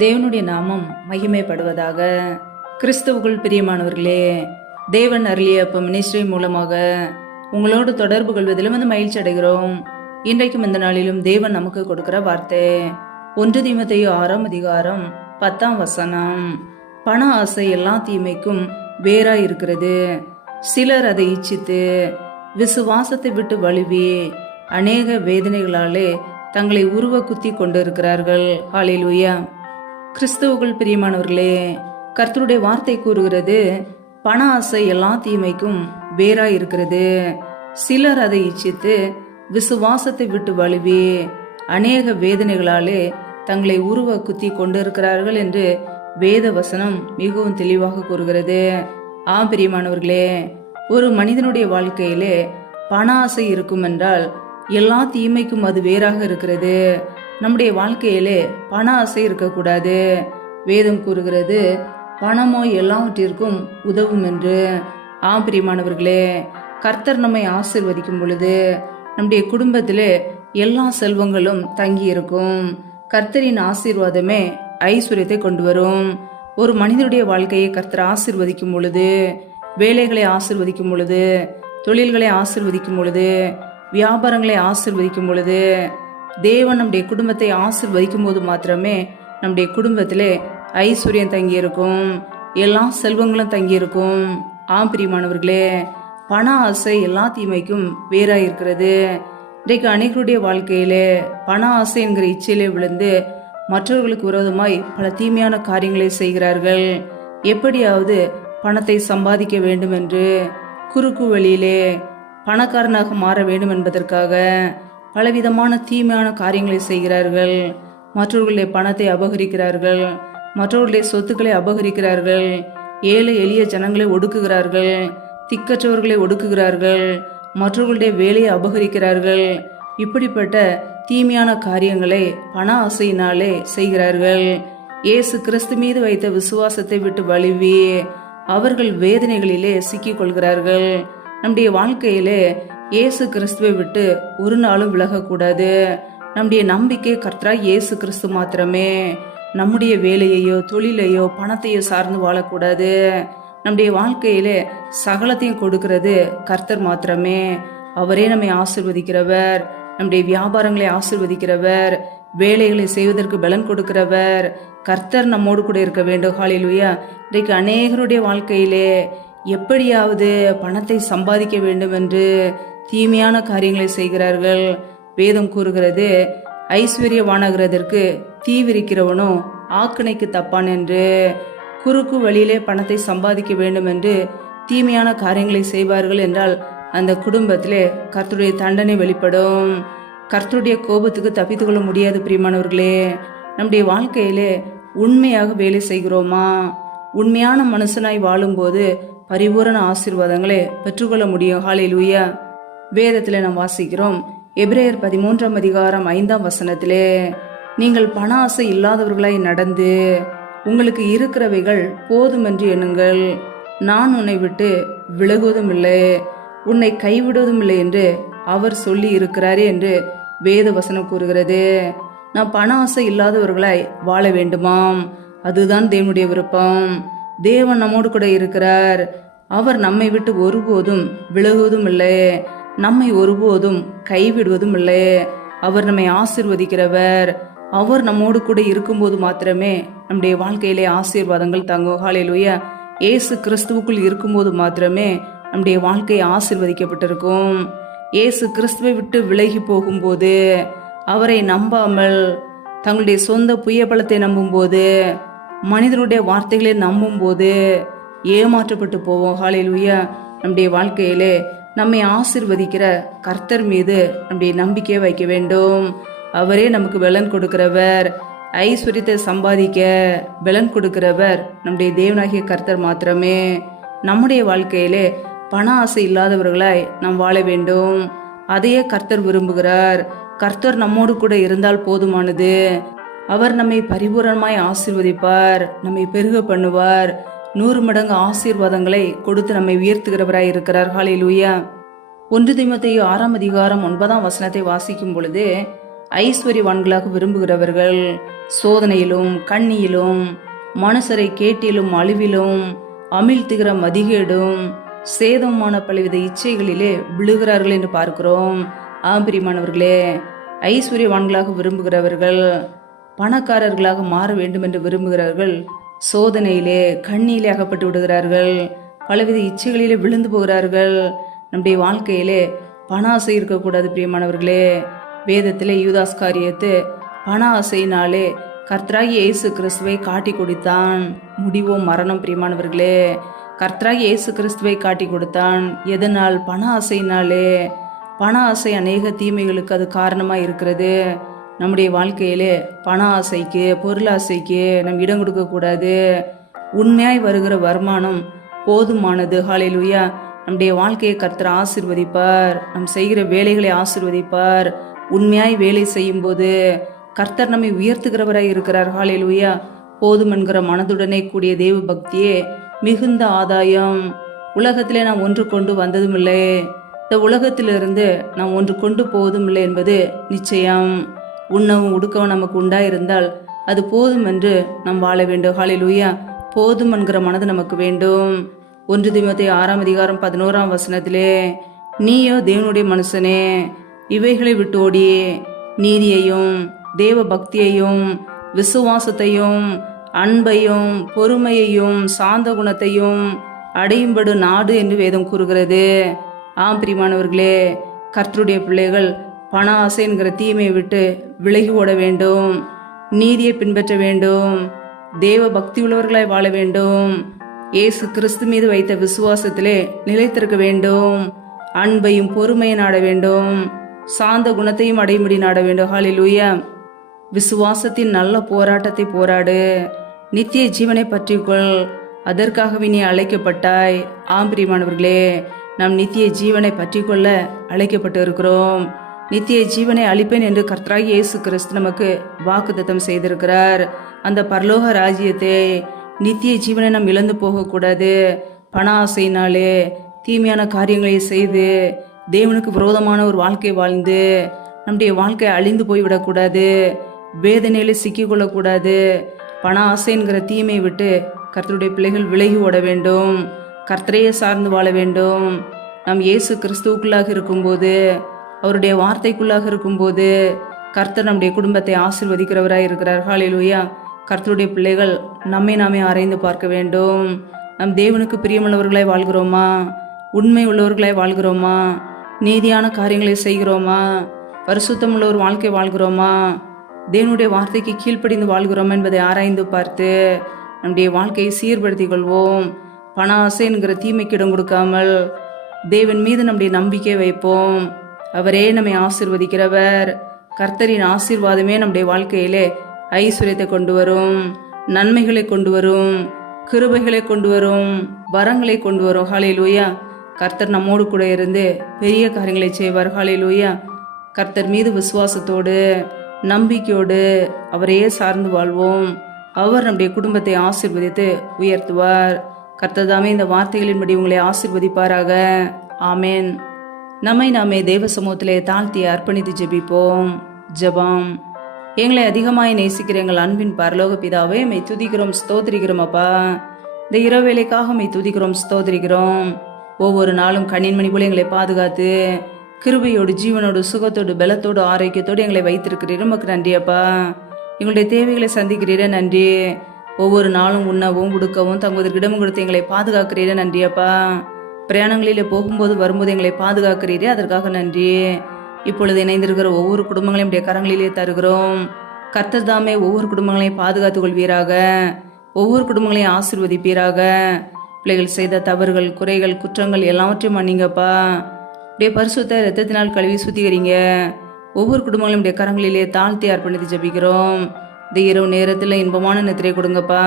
தேவனுடைய நாமம் மகிமைப்படுவதாக. கிறிஸ்துவுக்குள் பிரியமானவர்களே, தேவன் அருளிய மினிஸ்ட்ரி மூலமாக உங்களோடு தொடர்பு கொள்வதிலும் மகிழ்ச்சி அடைகிறோம். இன்றைக்கும் இந்த நாளிலும் தேவன் நமக்கு கொடுக்கிற வார்த்தை 1 தீமோத்தேயு 6ஆம் அதிகாரம் 10ஆம் வசனம். பண ஆசை எல்லா தீமைக்கும் வேறா இருக்கிறது. சிலர் அதை இச்சித்து விசுவாசத்தை விட்டு வழுவி அநேக வேதனைகளாலே தங்களை உருவ குத்தி கொண்டு இருக்கிறார்கள். ஹல்லேலூயா. கிறிஸ்துவுக்குள் பிரியமானவர்களே, கர்த்தருடைய வார்த்தை கூறுகிறது, பண ஆசை எல்லா தீமைக்கும் வேறா இருக்கிறது. சிலர் அதை இச்சித்து விசுவாசத்தை விட்டு வழுவி அநேக வேதனைகளாலே தங்களை உருவ குத்தி கொண்டு இருக்கிறார்கள் என்று வேத வசனம் மிகவும் தெளிவாக கூறுகிறது. பிரியமானவர்களே, ஒரு மனிதனுடைய வாழ்க்கையிலே பண ஆசை இருக்கும் என்றால் எல்லா தீமைக்கும் அது வேறாக இருக்கிறது. நம்முடைய வாழ்க்கையிலே பண ஆசை இருக்கக்கூடாது. வேதம் கூறுகிறது, பணமோ எல்லாவற்றிற்கும் உதவும் என்று. பிரியமானவர்களே, கர்த்தர் நம்மை ஆசீர்வதிக்கும் பொழுது நம்முடைய குடும்பத்திலே எல்லா செல்வங்களும் தங்கி இருக்கும். கர்த்தரின் ஆசீர்வாதமே ஐஸ்வர்யத்தை கொண்டு வரும். ஒரு மனிதனுடைய வாழ்க்கையை கர்த்தர் ஆசீர்வதிக்கும் பொழுது, வேலைகளை ஆசீர்வதிக்கும் பொழுது, தொழில்களை ஆசீர்வதிக்கும் பொழுது, வியாபாரங்களை ஆசீர்வதிக்கும் பொழுது, தேவன் நம்முடைய குடும்பத்தை ஆசீர்வதிக்கும் போது மாத்திரமே நம்முடைய குடும்பத்திலே ஐஸ்வர்யம் தங்கியிருக்கும், எல்லா செல்வங்களும் தங்கியிருக்கும். பிரியமானவர்களே, பண ஆசை எல்லா தீமைக்கும் வேறா இருக்கிறது. இன்றைக்கு அநேகருடைய வாழ்க்கையிலே பண ஆசை என்கிற இச்சையிலே விழுந்து மற்றவர்களுக்கு விரோதமாய் பல தீமையான காரியங்களை செய்கிறார்கள். எப்படியாவது பணத்தை சம்பாதிக்க வேண்டும் என்று குறுக்கு வழியிலே பணக்காரனாக மாற வேண்டும் என்பதற்காக பலவிதமான தீமையான காரியங்களை செய்கிறார்கள். மற்றவர்களுடைய பணத்தை அபகரிக்கிறார்கள், மற்றவர்களுடைய சொத்துக்களை அபகரிக்கிறார்கள், ஏழை எளிய ஜனங்களை ஒடுக்குகிறார்கள், திக்கற்றவர்களை ஒடுக்குகிறார்கள், மற்றவர்களுடைய வேலையை அபகரிக்கிறார்கள். இப்படிப்பட்ட தீமையான காரியங்களை பண ஆசையினாலே செய்கிறார்கள். இயேசு கிறிஸ்து மீது வைத்த விசுவாசத்தை விட்டு வழுவி அவர்கள் வேதனைகளிலே சிக்கிக் கொள்கிறார்கள். நம்முடைய வாழ்க்கையிலே இயேசு கிறிஸ்துவை விட்டு ஒரு நாளும் விலகக்கூடாது. நம்முடைய நம்பிக்கை கர்த்தராய் இயேசு கிறிஸ்து மாத்திரமே. நம்முடைய வேலையையோ தொழிலையோ பணத்தையோ சார்ந்து வாழக்கூடாது. நம்முடைய வாழ்க்கையிலே சகலத்தையும் கொடுக்கிறது கர்த்தர் மாத்திரமே. அவரே நம்மை ஆசீர்வதிக்கிறவர், நம்முடைய வியாபாரங்களை ஆசீர்வதிக்கிறவர், வேலைகளை செய்வதற்கு பலன் கொடுக்கிறவர். கர்த்தர் நம்மோடு கூட இருக்க வேண்டும். ஹல்லேலூயா. இன்றைக்கு அநேகருடைய வாழ்க்கையிலே எப்படியாவது பணத்தை சம்பாதிக்க வேண்டும் என்று தீமையான காரியங்களை செய்கிறார்கள். வேதம் கூறுகிறது, ஐஸ்வர்யவானாகிறதற்கு தீவிரிக்கிறவனோ ஆக்கினைக்கு தப்பான் என்று. குறுக்கு வழியிலே பணத்தை சம்பாதிக்க வேண்டும் என்று தீமையான காரியங்களை செய்வார்கள் என்றால் அந்த குடும்பத்திலே கர்த்தருடைய தண்டனை வெளிப்படும். கர்த்தருடைய கோபத்துக்கு தப்பித்து கொள்ள முடியாது. பிரியமானவர்களே, நம்முடைய வாழ்க்கையிலே உண்மையாக வேலை செய்கிறோமா? உண்மையான மனுஷனாய் வாழும்போது பரிபூரண ஆசீர்வாதங்களை பெற்றுக்கொள்ள முடியும். ஹல்லேலூயா. வேதத்திலே நாம் வாசிக்கிறோம், எபிரேயர் 13ஆம் அதிகாரம் 5ஆம் வசனத்திலே, நீங்கள் பண ஆசை இல்லாதவர்களாய் நடந்து உங்களுக்கு இருக்கிறவைகள் போதும் என்று எண்ணுங்கள். நான் உன்னை விட்டு விலகுவதும் இல்லை, உன்னை கைவிடுவதும் இல்லை என்று அவர் சொல்லி இருக்கிறாரே என்று வேத வசனம் கூறுகிறது. நாம் பண ஆசை இல்லாதவர்களாய் வாழ வேண்டுமாம். அதுதான் தேவனுடைய விருப்பம். தேவன் நம்மோடு கூட இருக்கிறார். அவர் நம்மை விட்டு ஒருபோதும் விலகுவதும் இல்லை, நம்மை ஒருபோதும் கைவிடுவதும் இல்லை. அவர் நம்மை ஆசீர்வதிக்கிறவர். அவர் நம்மோடு கூட இருக்கும்போது மாத்திரமே நம்முடைய வாழ்க்கையிலே ஆசீர்வாதங்கள் தங்கும். ஹல்லேலூயா. இயேசு கிறிஸ்துவுக்குள் இருக்கும்போது மாத்திரமே நம்முடைய வாழ்க்கை ஆசீர்வதிக்கப்பட்டிருக்கும். இயேசு கிறிஸ்துவை விட்டு விலகி போகும்போது, அவரை நம்பாமல் தங்களுடைய சொந்த புயபலத்தை நம்பும்போது, மனிதனுடைய வார்த்தைகளை நம்பும் போது ஏமாற்றப்பட்டு போவோம். ஹல்லேலூயா. நம்முடைய வாழ்க்கையிலே நம்மை ஆசீர்வதிக்கிற கர்த்தர் மீது நம்முடைய நம்பிக்கையை வைக்க வேண்டும். அவரே நமக்கு பலன் கொடுக்கிறவர். ஐஸ்வர்யத்தை சம்பாதிக்க பலன் கொடுக்கிறவர் நம்முடைய தேவனாகிய கர்த்தர் மாத்திரமே. நம்முடைய வாழ்க்கையிலே பண ஆசை இல்லாதவர்களாய் நாம் வாழ வேண்டும். அதையே கர்த்தர் விரும்புகிறார். கர்த்தர் நம்மோடு கூட இருந்தால் போதுமானது. அவர் நம்மை பரிபூரணமாய் ஆசீர்வதிப்பார், நம்மை பெருக பண்ணுவார், 100 மடங்கு ஆசீர்வாதங்களை கொடுத்து நம்மை உயர்த்துகிறவராய் இருக்கிறார். ஹல்லேலூயா. 1 தீமோத்தேயு 6ஆம் அதிகாரம் 9ஆம் வசனத்தை வாசிக்கும் பொழுது, ஐஸ்வர்யவான்களாக விரும்புகிறவர்கள் சோதனையிலும் கண்ணியிலும் மனுஷரை கேட்டிலும் அழிவிலும் அமிழ்த்துகிற மதிகேடும் சேதமான பலவித இச்சைகளிலே விழுகிறார்கள் என்று பார்க்கிறோம். பிரியமானவர்களே, ஐஸ்வர்யவான்களாக விரும்புகிறவர்கள், பணக்காரர்களாக மாற வேண்டும் என்று விரும்புகிறார்கள், சோதனையிலே கண்ணியிலே அகப்பட்டு விடுகிறார்கள், பலவித இச்சைகளிலே விழுந்து போகிறார்கள். நம்முடைய வாழ்க்கையிலே பண ஆசை இருக்கக்கூடாது பிரியமானவர்களே. வேதத்திலே யூதாஸ் காரியத்து பண ஆசையினாலே கர்த்தராகிய இயேசு கிறிஸ்துவை காட்டி கொடுத்தான். முடிவோ மரணம் பிரியமானவர்களே. கர்த்தராகிய இயேசு கிறிஸ்துவை காட்டி கொடுத்தான். எதனால்? பண ஆசையினாலே. பண ஆசை அநேக தீமைகளுக்கு அது காரணமாக இருக்கிறது. நம்முடைய வாழ்க்கையிலே பண ஆசைக்கு, பொருளாசைக்கு நம் இடம் கொடுக்கக்கூடாது. உண்மையாய் வருகிற வருமானம் போதுமானது. ஹல்லேலூயா. நம்முடைய வாழ்க்கையை கர்த்தர் ஆசீர்வதிப்பார். நம் செய்கிற வேலைகளை ஆசீர்வதிப்பார். உண்மையாய் வேலை செய்யும் போது கர்த்தர் நம்மை உயர்த்துகிறவராய் இருக்கிறார். ஹல்லேலூயா. போதும் என்கிற மனதுடனே கூடிய தேவ பக்தியே மிகுந்த ஆதாயம். உலகத்திலே நாம் ஒன்று கொண்டு வந்ததும் இல்லை, இந்த உலகத்திலிருந்து நாம் ஒன்று கொண்டு போவதும் இல்லை என்பது நிச்சயம். உண்ணவும் உடுக்கவும் நமக்கு உண்டாயிருந்தால் அது போதும் என்று நாம் வாழ வேண்டும். ஹல்லேலூயா. போதும் என்கிற மனது நமக்கு வேண்டும். 1 தீமோத்தேயு 6:11 நீயோ தேவனுடைய மனுஷனே, இவைகளை விட்டு ஓடி நீதியையும் தேவ பக்தியையும் விசுவாசத்தையும் அன்பையும் பொறுமையையும் சாந்த குணத்தையும் அடையும்படு நாடு என்று வேதம் கூறுகிறது. பிரியமானவர்களே, கர்த்தருடைய பிள்ளைகள் பண ஆசை என்கிற தீமையை விட்டு விலகி ஓட வேண்டும். நீதியை பின்பற்ற வேண்டும். தேவ பக்தி உள்ளவர்களாய் வாழ வேண்டும். இயேசு கிறிஸ்து மீது வைத்த விசுவாசத்திலே நிலைத்திருக்க வேண்டும். அன்பையும் பொறுமையை நாட வேண்டும். சாந்த குணத்தையும் அடையும்படி நாட வேண்டும். ஹல்லேலூயா. விசுவாசத்தின் நல்ல போராட்டத்தை போராடு. நித்திய ஜீவனை பற்றிக்கொள். அதற்காகவே நீ அழைக்கப்பட்டாய். பிரியமானவர்களே, நாம் நித்திய ஜீவனை பற்றி கொள்ள அழைக்கப்பட்டு இருக்கிறோம். நித்திய ஜீவனை அளிப்பேன் என்று கர்த்தராகிய இயேசு கிறிஸ்து நமக்கு வாக்குத்தத்தம் செய்திருக்கிறார். அந்த பரலோக ராஜ்யத்தை, நித்திய ஜீவனை நாம் இழந்து போகக்கூடாது. பண ஆசையினாலே தீமையான காரியங்களை செய்து தேவனுக்கு விரோதமான ஒரு வாழ்க்கை வாழ்ந்து நம்முடைய வாழ்க்கை அழிந்து போய்விடக்கூடாது. வேதனையில சிக்கிக்கொள்ளக்கூடாது. பண ஆசை என்கிற தீமையை விட்டு கர்த்தருடைய பிள்ளைகள் விலகி ஓட வேண்டும். கர்த்தரையே சார்ந்து வாழ வேண்டும். நாம் இயேசு கிறிஸ்துவுக்குள்ளாக இருக்கும்போது, அவருடைய வார்த்தைக்குள்ளாக இருக்கும்போது கர்த்தர் நம்முடைய குடும்பத்தை ஆசீர்வதிக்கிறவராய் இருக்கிறார். ஹல்லேலூயா. கர்த்தருடைய பிள்ளைகள் நம்மை நாமே ஆராய்ந்து பார்க்க வேண்டும். நம் தேவனுக்கு பிரியமுள்ளவர்களாய் வாழ்கிறோமா? உண்மை உள்ளவர்களாய் வாழ்கிறோமா? நீதியான காரியங்களை செய்கிறோமா? பரிசுத்தம் உள்ள ஒரு வாழ்க்கை வாழ்கிறோமா? தேவனுடைய வார்த்தைக்கு கீழ்ப்படிந்து வாழ்கிறோமா என்பதை ஆராய்ந்து பார்த்து நம்முடைய வாழ்க்கையை சீர்படுத்திக் கொள்வோம். பண ஆசை என்கிற தீமைக்கு இடம் கொடுக்காமல் தேவன் மீது நம்முடைய நம்பிக்கை வைப்போம். அவரே நம்மை ஆசீர்வதிக்கிறவர். கர்த்தரின் ஆசீர்வாதமே நம்முடைய வாழ்க்கையிலே ஐஸ்வர்யத்தை கொண்டு வரும், நன்மைகளை கொண்டு வரும், கிருபைகளை கொண்டு வரும், வரங்களை கொண்டு வரும். ஹல்லேலூயா. கர்த்தர் நம்மோடு கூட இருந்து பெரிய காரியங்களை செய்வார். ஹல்லேலூயா. கர்த்தர் மீது விசுவாசத்தோடு நம்பிக்கையோடு அவரையே சார்ந்து வாழ்வோம். அவர் நம்முடைய குடும்பத்தை ஆசீர்வதித்து உயர்த்துவார். கர்த்தர் தாமே இந்த வார்த்தைகளின்படி உங்களை ஆசீர்வதிப்பாராக. ஆமேன். நம்மை நாமே தேவ சமூகத்திலே தாழ்த்தி அர்ப்பணித்து ஜெபிப்போம். ஜெபம். எங்களை அதிகமாய் நேசிக்கிற எங்கள் அன்பின் பரலோக பிதாவே, மை துதிக்கிறோம், ஸ்தோத்திரிக்கிறோம். அப்பா, இந்த இரவு வேலைக்காக மை துதிக்கிறோம், ஸ்தோத்திரிக்கிறோம். ஒவ்வொரு நாளும் கண்ணின் மணி போல எங்களை பாதுகாத்து கிருபையோடு ஜீவனோடு சுகத்தோடு பலத்தோடு ஆரோக்கியத்தோடு எங்களை வைத்திருக்கிறீர். உமக்கு நன்றி அப்பா. எங்களுடைய தேவைகளை சந்திக்கிறீரே நன்றி. ஒவ்வொரு நாளும் உண்ணவும் உடுக்கவும் தங்குவதற்கு இடம் கொடுத்து எங்களை பாதுகாக்கிறீரே நன்றி அப்பா. பிரயாணங்களிலே போகும்போது வரும்போது எங்களை பாதுகாக்கிறீரே, அதற்காக நன்றி. இப்பொழுது இணைந்திருக்கிற ஒவ்வொரு குடும்பங்களையும் உடைய கரங்களிலே தருகிறோம். கர்த்தர் தாமே ஒவ்வொரு குடும்பங்களையும் பாதுகாத்துக் கொள்வீராக. ஒவ்வொரு குடும்பங்களையும் ஆசீர்வதிப்பீராக. பிள்ளைகள் செய்த தவறுகள், குறைகள், குற்றங்கள் எல்லாவற்றையும் மன்னிங்கப்பா. உடைய பரிசுத்த இரத்தத்தினால் கழுவி சுத்திகரிங்க. ஒவ்வொரு குடும்பங்களையும் உடைய கரங்களிலே தாழ்த்தி அர்ப்பணித்து ஜெபிக்கிறோம். இந்த இரவு நேரத்தில் இன்பமான நித்திரை கொடுங்கப்பா.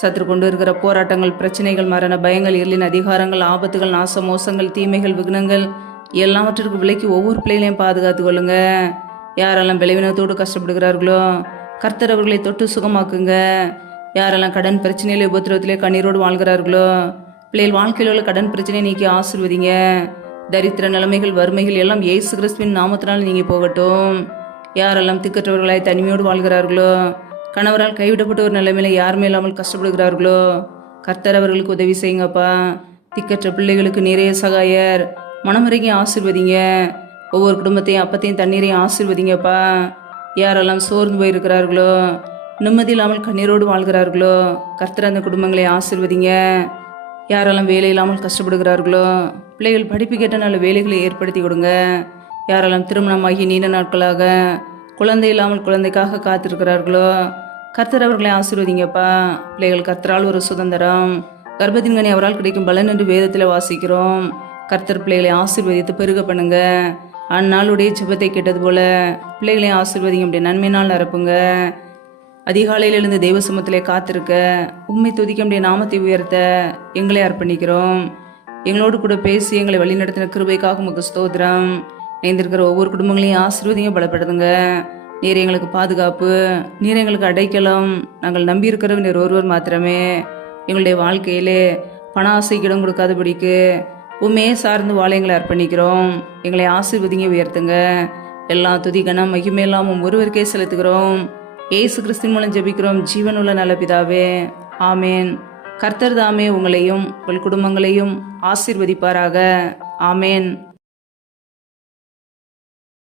சத்துரு கொண்டு இருக்கிற போராட்டங்கள், பிரச்சனைகள், மரண பயங்கள், இருளின் அதிகாரங்கள், ஆபத்துகள், நாச மோசங்கள், தீமைகள், விக்னங்கள் எல்லாவற்றிற்கும் விலைக்கு ஒவ்வொரு பிள்ளைகளையும் பாதுகாத்து கொள்ளுங்க. யாரெல்லாம் விளைவினத்தோடு கஷ்டப்படுகிறார்களோ கர்த்தர் அவர்களை தொட்டு சுகமாக்குங்க. யாரெல்லாம் கடன் பிரச்சனையில உபத்திரவத்திலே கண்ணீரோடு வாழ்கிறார்களோ பிள்ளைகள் வாழ்க்கையில் உள்ள கடன் பிரச்சனையை நீக்கி ஆசீர்வதிங்க. தரித்திர நிலைமைகள், வறுமைகள் எல்லாம் இயேசு கிறிஸ்துவின் நாமத்தினால் நீங்கி போகட்டும். யாரெல்லாம் திக்கற்றவர்களாய் தனிமையோடு வாழ்கிறார்களோ கணவரால் கைவிடப்பட்ட ஒரு நிலைமையில யாருமே இல்லாமல் கஷ்டப்படுகிறார்களோ, கர்த்தர் அவர்களுக்கு உதவி செய்யுங்கப்பா. திக்கற்ற பிள்ளைகளுக்கு நிறைய சகாயர், மனமிறங்கி ஆசீர்வதிங்க. ஒவ்வொரு குடும்பத்தையும் அப்பத்தையும் தண்ணீரையும் ஆசீர்வதிங்கப்பா. யாரெல்லாம் சோர்ந்து போயிருக்கிறார்களோ, நிம்மதி இல்லாமல் கண்ணீரோடு வாழ்கிறார்களோ, கர்த்தர் அந்த குடும்பங்களை ஆசீர்வதிங்க. யாரெல்லாம் வேலை இல்லாமல் கஷ்டப்படுகிறார்களோ, பிள்ளைகள் படிப்பு கேட்ட நல்ல வேலைகளை ஏற்படுத்தி கொடுங்க. யாரெல்லாம் திருமணமாகி நீண்ட நாட்களாக குழந்தை இல்லாமல் குழந்தைக்காக காத்திருக்கிறார்களோ, கர்த்தர் அவர்களை ஆசீர்வதிங்கப்பா. பிள்ளைகள் கர்த்தரால் ஒரு சுதந்திரம், கர்ப்பத்தின் கனி அவரால் கிடைக்கும் பலன் என்று வேதத்தில் வாசிக்கிறோம். கர்த்தர் பிள்ளைகளை ஆசீர்வதித்து பெருக பண்ணுங்க. அந்நாளுடைய ஜெபத்தை கேட்டது போல பிள்ளைகளை ஆசீர்வதிங்க. அப்படி நன்மையினால் நிரப்புங்க. அதிகாலையில் எழுந்து தெய்வ சமூகத்திலே காத்திருக்க, உண்மை துதிக்க முடிய நாமத்தை உயர்த்த எங்களை அர்ப்பணிக்கிறோம். எங்களோடு கூட பேசி எங்களை வழிநடத்தின கிருபைக்காக உமக்கு ஸ்தோத்திரம். இணைந்திருக்கிற ஒவ்வொரு குடும்பங்களையும் ஆசீர்வதிங்க, பலப்படுத்துங்க. நீர் எங்களுக்கு பாதுகாப்பு, நீர் எங்களுக்கு அடைக்கலம். நாங்கள் நம்பி இருக்கிற நீர் ஒருவர் மாத்திரமே. எங்களுடைய வாழ்க்கையிலே பண ஆசைக்கு இடம் கொடுக்காதபடிக்கு உண்மையே சார்ந்து வாழ எங்களை அர்ப்பணிக்கிறோம். எங்களை ஆசீர்வதிங்க, உயர்த்துங்க. எல்லா துதி கனம் மகிமையெல்லாம் ஒருவருக்கே செலுத்துகிறோம். ஏசு கிறிஸ்தின் மூலம் ஜெபிக்கிறோம் ஜீவனுள்ள நல்ல பிதாவே, ஆமேன். கர்த்தர் தாமே உங்களையும் உங்கள் குடும்பங்களையும் ஆசீர்வதிப்பாராக. ஆமேன்.